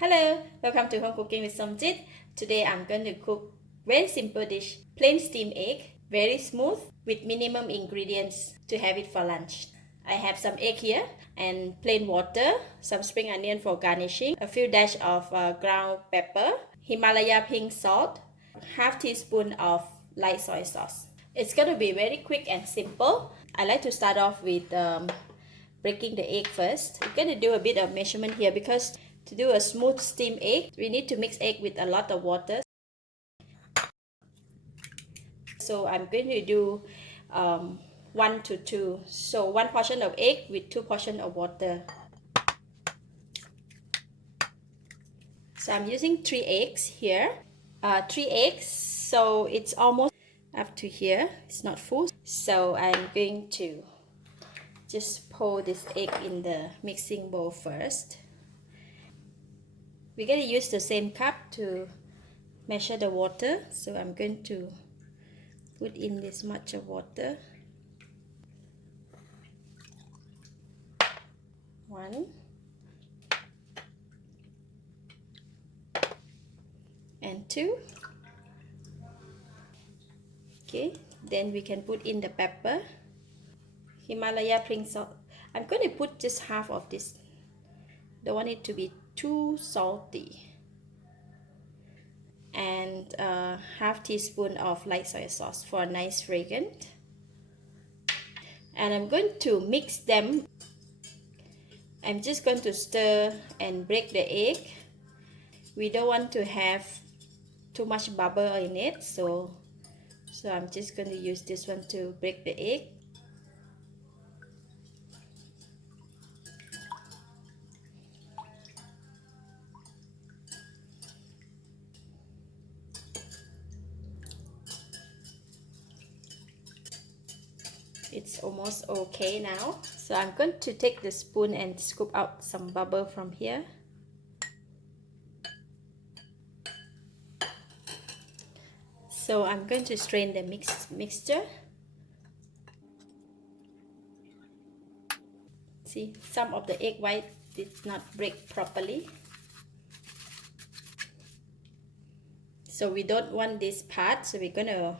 Hello, welcome to Home Cooking with Somjit. Today I'm going to cook very simple dish, plain steamed egg, very smooth with minimum ingredients to have it for lunch. I have some egg here and plain water, some spring onion for garnishing, a few dash of ground pepper, Himalaya pink salt, half teaspoon of light soy sauce. It's going to be very quick and simple. I like to start off with breaking the egg first. I'm going to do a bit of measurement here because to do a smooth steamed egg, we need to mix egg with a lot of water. So I'm going to do 1 to 2. So 1 portion of egg with 2 portions of water. So I'm using 3 eggs here. 3 eggs, so it's almost up to here. It's not full. So I'm going to just pour this egg in the mixing bowl first. We're going to use the same cup to measure the water. So I'm going to put in this much of water. 1 and 2. Okay, then we can put in the pepper, Himalaya pink salt. I'm going to put just half of this. Don't want it to be too salty. And half teaspoon of light soy sauce for a nice fragrance. And I'm going to mix them. I'm just going to stir and break the egg. We don't want to have too much bubble in it, so I'm just going to use this one to break the egg. It's almost okay now. So I'm going to take the spoon and scoop out some bubble from here. So I'm going to strain the mixture. See, some of the egg white did not break properly. So we don't want this part, so we're gonna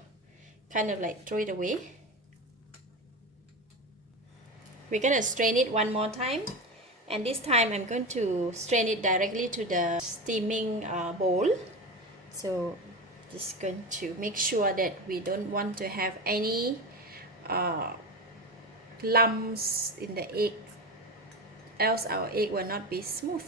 kind of like throw it away. We're gonna strain it one more time, and this time I'm going to strain it directly to the steaming bowl. So just going to make sure that we don't want to have any lumps in the egg, else our egg will not be smooth.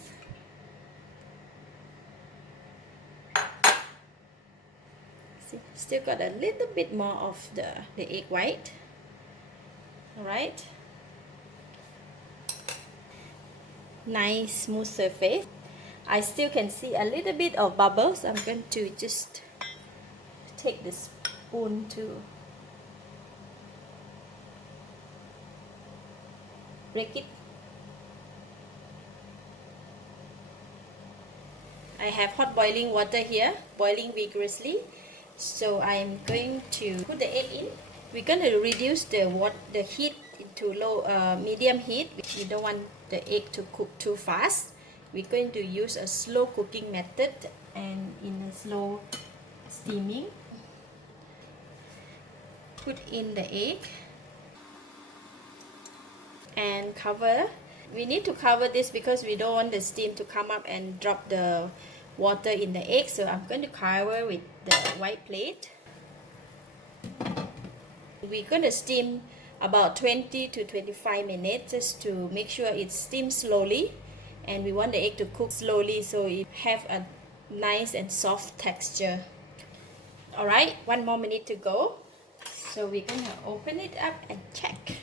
See, still got a little bit more of the egg white. Alright, nice smooth surface. I still can see a little bit of bubbles. I'm going to just take the spoon to break it. I have hot boiling water here, boiling vigorously. So I'm going to put the egg in. We're going to reduce the heat to low, medium heat. We don't want the egg to cook too fast. We're going to use a slow cooking method and in a slow steaming. Put in the egg and cover. We need to cover this because we don't want the steam to come up and drop the water in the egg. So I'm going to cover with the white plate. We're going to steam about 20 to 25 minutes just to make sure it steams slowly, and we want the egg to cook slowly so it have a nice and soft texture. Alright, 1 more minute to go. So we're going to open it up and check.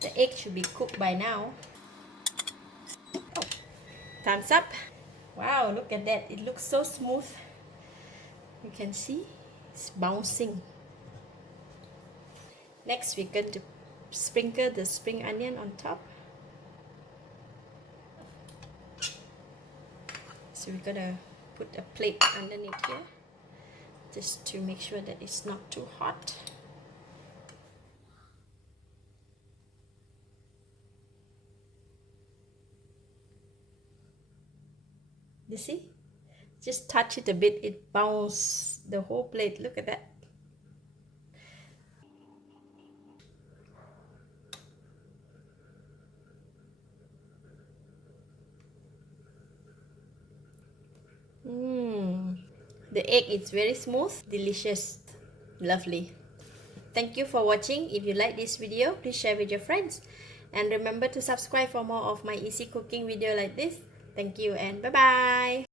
The egg should be cooked by now. Oh, thumbs up. Wow, look at that. It looks so smooth. You can see it's bouncing. Next, we're going to sprinkle the spring onion on top. So we're gonna put a plate underneath here just to make sure that it's not too hot. You see? Just touch it a bit, it bounces the whole plate. Look at that. The egg is very smooth, delicious, lovely. Thank you for watching. If you like this video, please share with your friends. And remember to subscribe for more of my easy cooking video like this. Thank you and bye-bye.